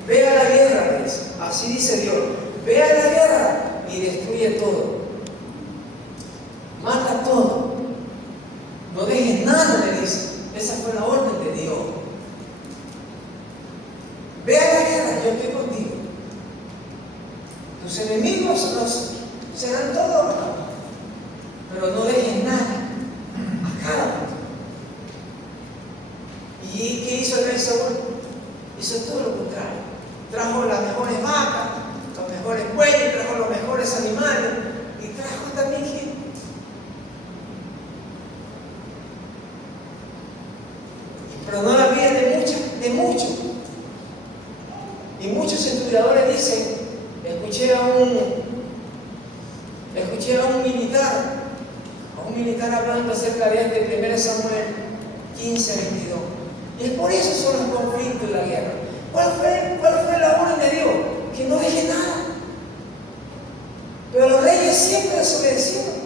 ve a la guerra, así dice Dios, ve a la guerra y destruye todo, mata todo, no dejes nada, le dice. Esa fue la orden de Dios. Ve a la guerra, yo estoy contigo. Tus enemigos serán todos, pero no dejes nada. Acábalo. ¿Y qué hizo el rey Saúl? Hizo todo lo contrario. Trajo las mejores vacas, los mejores bueyes, trajo los mejores animales y trajo también gente. Pero no la vida de muchos. Y muchos estudiadores dicen, escuché escuché a un militar hablando acerca de 1 Samuel 15:22. Y es por eso son los conflictos y la guerra. ¿Cuál fue la orden de Dios? Que no deje nada. Pero los reyes siempre desobedecieron.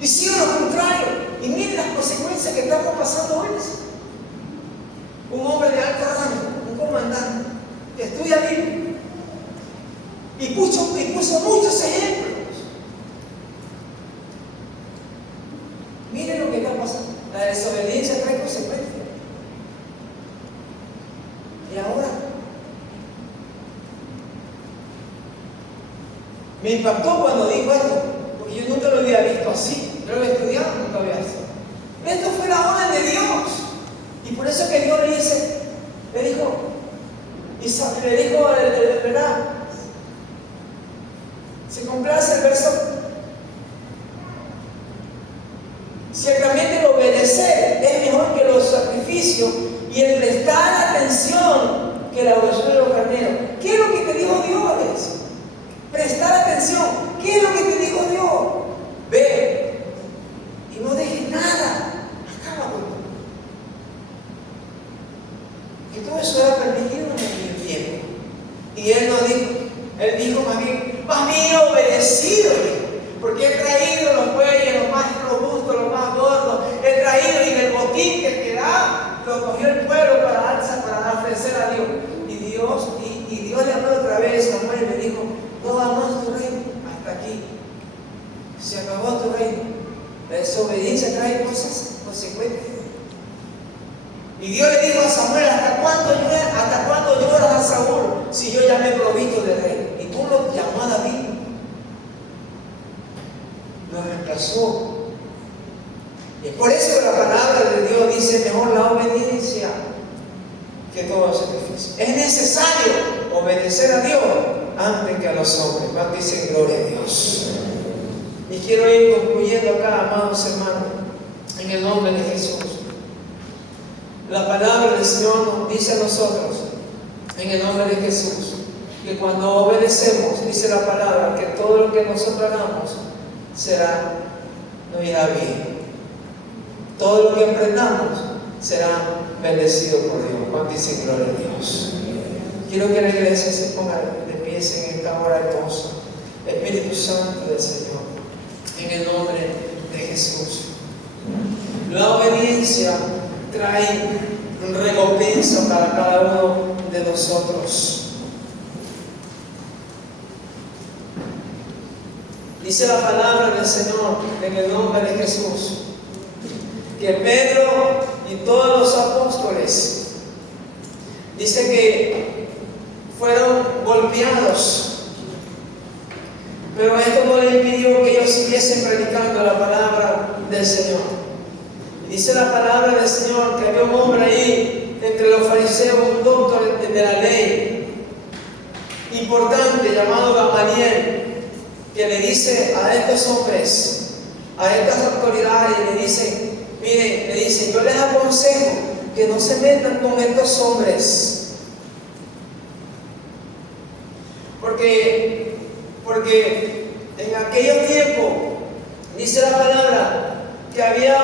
Hicieron lo contrario. Y miren las consecuencias que estamos pasando hoy. Un hombre de alto rango, un comandante, que estudia Biblia y puso muchos ejemplos. Miren lo que está pasando. La desobediencia trae consecuencias. Y ahora me impactó cuando dijo esto, porque yo nunca lo había visto así. Yo lo había estudiado, nunca lo había visto. Esto fue la orden de Dios. Y por eso que Dios le dijo, ¿verdad? Se complace el verso. Ciertamente el obedecer es mejor que los sacrificios y el prestar atención que la oración de los carneros. ¿Qué es lo que te dijo Dios? Prestar atención. ¿Qué es lo que te dijo Dios? Ve y no dejes nada. Acaba con todo. Y todo eso era permitido en el tiempo. Y él dijo más bien obedecido, porque he traído los bueyes, los más robustos, los más gordos, he traído y el botín que da, lo cogió el pueblo para ofrecer a Dios. Y Dios le habló otra vez a Samuel y le dijo, no va más tu reino, hasta aquí. Se acabó tu reino. La desobediencia trae consecuencias. Y Dios le dijo a Samuel, ¿hasta cuándo lloras a Saúl si yo ya me he provisto de rey? Y tú lo llamó a David. Lo reemplazó. Y por eso la palabra de Dios dice mejor la obediencia que todo sacrificio. Es necesario obedecer a Dios antes que a los hombres. Más dicen gloria a Dios. Y quiero ir concluyendo acá, amados hermanos, en el nombre de Jesús. La palabra del Señor nos dice a nosotros, en el nombre de Jesús, que cuando obedecemos, dice la palabra, que todo lo que nosotros hagamos nos irá bien. Todo lo que emprendamos será bendecido por Dios. ¿Cuánto dicen gloria a Dios? Quiero que la iglesia se ponga de pie en esta hora hermosa. Espíritu Santo del Señor, en el nombre de Jesús. La obediencia trae recompensa para cada uno de nosotros. Dice la palabra del Señor en el nombre de Jesús que Pedro y todos los apóstoles dice que fueron golpeados, pero esto no les impidió que ellos siguiesen predicando la palabra del Señor. Dice la palabra del Señor que había un hombre ahí entre los fariseos, un doctor de la ley importante llamado Gamaliel, que le dice a estos hombres, a estas autoridades, le dice, miren, le dice, yo les aconsejo que no se metan con estos hombres, porque en aquellos tiempos dice la palabra que había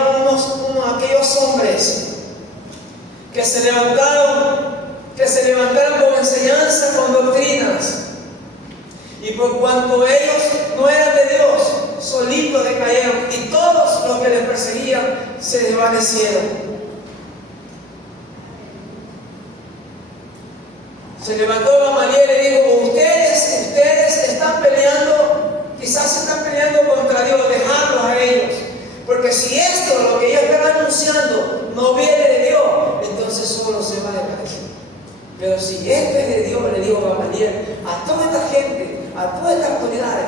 aquellos hombres que se levantaron con enseñanza, con doctrinas, y por cuanto ellos no eran de Dios, solitos decayeron, y todos los que les perseguían se desvanecieron. Se levantó Gamaliel y le dijo, ustedes están peleando, quizás están peleando contra Dios, dejadlos a ellos. Porque si esto, lo que ellos están anunciando, no viene de Dios, entonces solo se va a desvanecer. Pero si esto es de Dios, le digo a Gamaliel, a toda esta gente, a todas estas autoridades,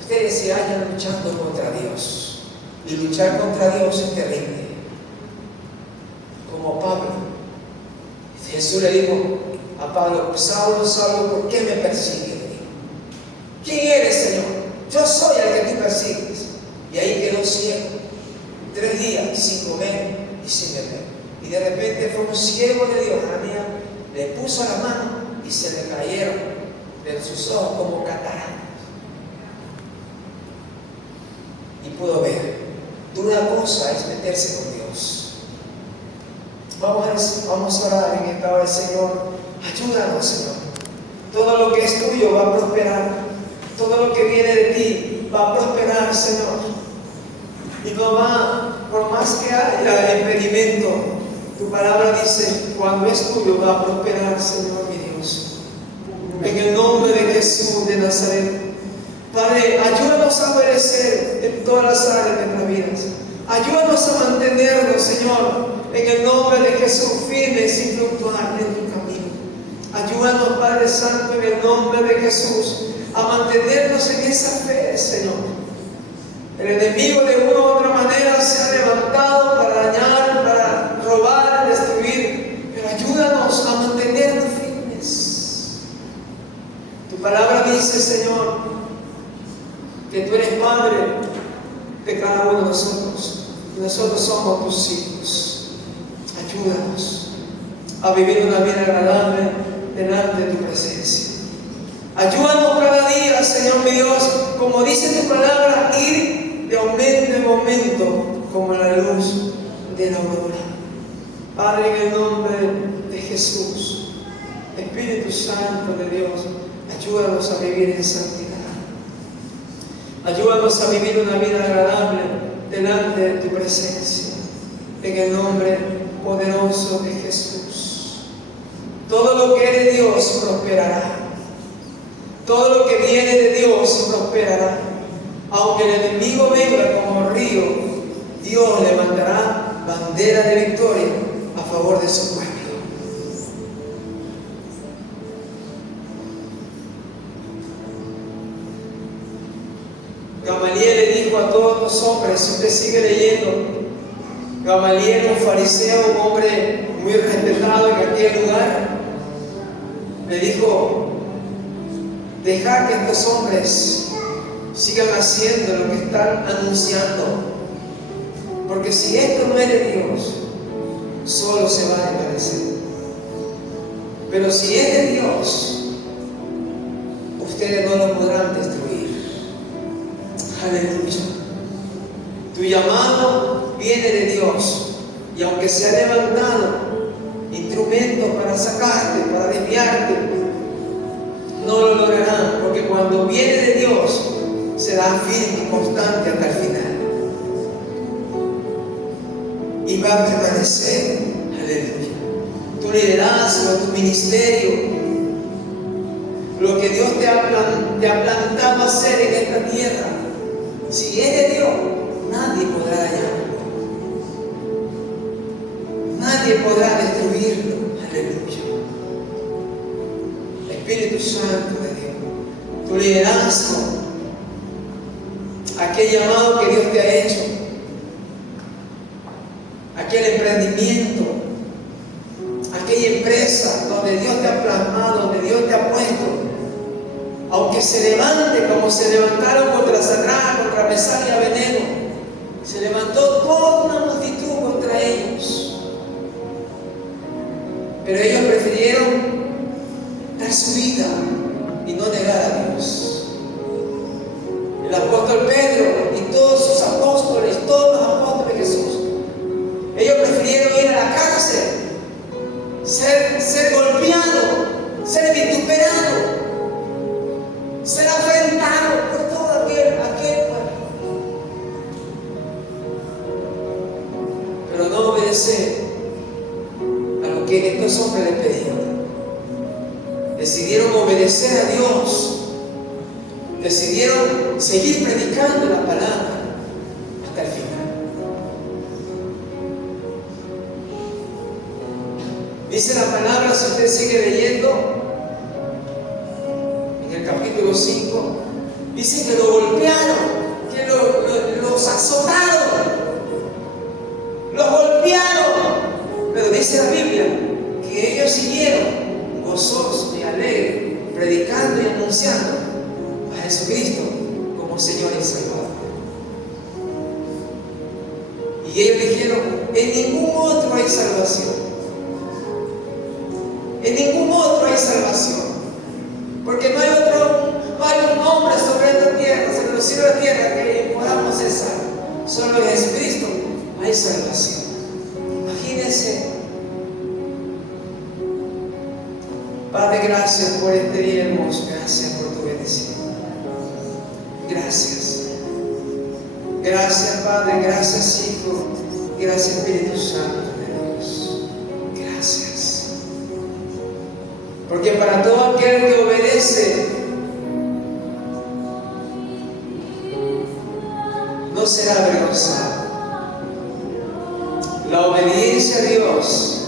ustedes se hallan luchando contra Dios. Y luchar contra Dios es terrible. Como Pablo. Jesús le dijo a Pablo, Saulo, Saulo, ¿por qué me persigues? ¿Quién eres, Señor? Yo soy el que tú persigues. Y ahí quedó ciego. 3 días sin comer y sin beber. Y de repente fue un siervo de Dios, Ananías, le puso la mano y se le cayeron de sus ojos como cataratas. puedo ver. Dura cosa es meterse con Dios. Vamos a orar en esta hora, Señor. Ayúdanos, Señor. Todo lo que es tuyo va a prosperar. Todo lo que viene de ti va a prosperar, Señor. Y no va, por más que haya impedimento, tu palabra dice, cuando es tuyo va a prosperar, Señor mi Dios. En el nombre de Jesús de Nazaret. Padre, ayúdanos a obedecer en todas las áreas de nuestras vidas. Ayúdanos a mantenernos, Señor, en el nombre de Jesús, firmes sin fluctuar en tu camino. Ayúdanos, Padre Santo, en el nombre de Jesús, a mantenernos en esa fe, Señor. El enemigo de una u otra manera se ha levantado para dañar, para robar, destruir, pero ayúdanos a mantenernos firmes. Tu palabra dice, Señor, que tú eres Padre de cada uno de nosotros, y nosotros somos tus hijos. Ayúdanos a vivir una vida agradable delante de tu presencia. Ayúdanos cada día, Señor mi Dios, como dice tu palabra, ir de aumento en aumento como la luz de la aurora. Padre, en el nombre de Jesús, Espíritu Santo de Dios, ayúdanos a vivir en santidad. Ayúdanos a vivir una vida agradable delante de tu presencia. En el nombre poderoso de Jesús. Todo lo que es de Dios prosperará. Todo lo que viene de Dios prosperará. Aunque el enemigo venga como río, Dios levantará bandera de victoria a favor de su pueblo. Gamaliel le dijo a todos los hombres, si usted sigue leyendo, Gamaliel, un fariseo, un hombre muy respetado en aquel lugar, le dijo, dejar que estos hombres sigan haciendo lo que están anunciando, porque si esto no es de Dios, solo se va a desvanecer. Pero si es de Dios, ustedes no lo podrán destruir. Aleluya. Tu llamado viene de Dios, y aunque se ha levantado instrumentos para sacarte, para desviarte, no lo lograrán, porque cuando viene de Dios será firme y constante hasta el final y va a permanecer. Aleluya. Tu liderazgo, tu ministerio, lo que Dios te ha plantado a hacer en esta tierra, si es de Dios, nadie podrá dañarlo, nadie podrá destruirlo. Aleluya. Espíritu Santo de Dios, tu liderazgo, aquel llamado que Dios te ha hecho, aquel emprendimiento, aquella empresa donde Dios te ha plasmado, donde Dios te ha puesto, aunque se levante como se levantaron contra Sadrach, contra Mesach y Abednego, se levantó toda una multitud contra ellos, pero ellos prefirieron dar su vida y no negar a Dios. El apóstol Pedro y todos sus apóstoles, todos los apóstoles de Jesús, ellos prefirieron ir a la cárcel, ser golpeado, ser vituperado, ser afrentado por todo aquel pueblo, pero no obedecer a lo que estos hombres les pedían. Decidieron obedecer a Dios, decidieron seguir predicando la palabra hasta el final. Dice la palabra, si usted sigue leyendo, en el capítulo 5, dice que lo golpearon, que los azotaron, los golpearon, pero dice la Biblia que ellos siguieron gozosos y alegres, predicando y anunciando a Jesucristo como Señor y Salvador. Y ellos dijeron, en ningún otro hay salvación. En ningún otro hay salvación. Porque no hay un nombre sobre esta tierra, sobre los cielos de la tierra, que podamos ser salvos. Padre, gracias por este día hermoso. Gracias por tu bendición. Gracias. Gracias, Padre. Gracias, Hijo. Gracias, Espíritu Santo de Dios. Gracias. Porque para todo aquel que obedece, no será avergonzado. La obediencia a Dios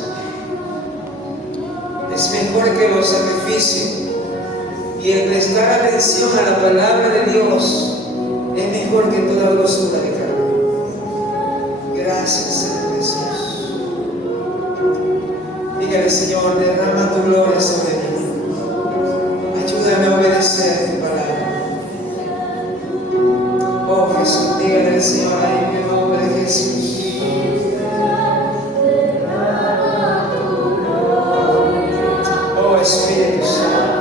es mejor que los sacrificios, y el prestar atención a la palabra de Dios es mejor que toda grosura de carne. Gracias, Señor Jesús. Dígale, Señor, derrama tu gloria sobre mí. Ayúdame a obedecer tu palabra. Oh Jesús, dígale al Señor en el nombre de Jesús. Oh Espíritu Santo.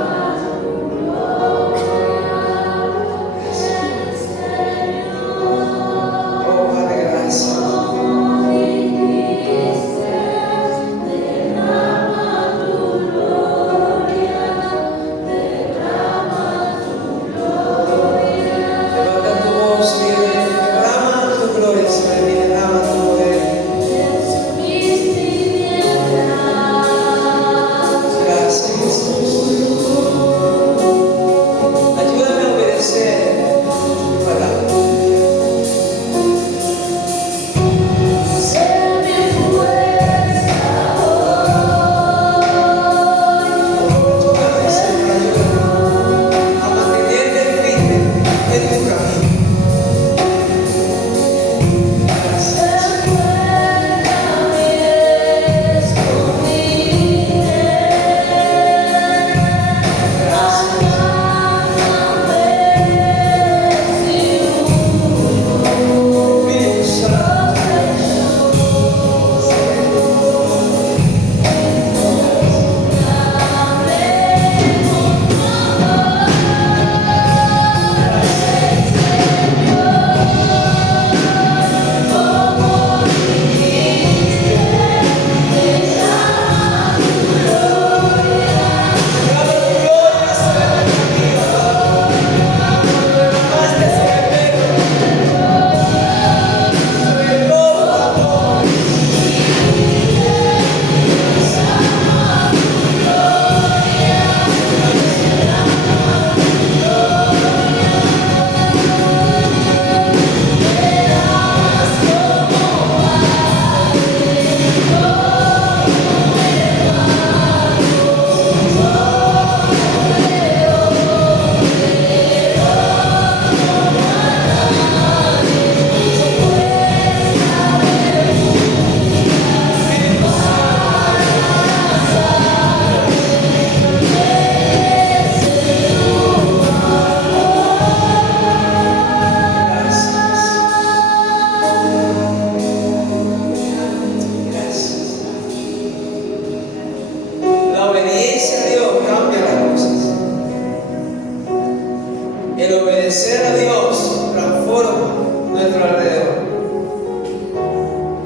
El obedecer a Dios transforma nuestro alrededor.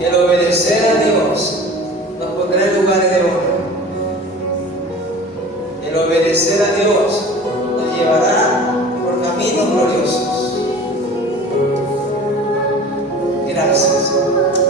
El obedecer a Dios nos pondrá en lugares de honra. El obedecer a Dios nos llevará por caminos gloriosos. Gracias.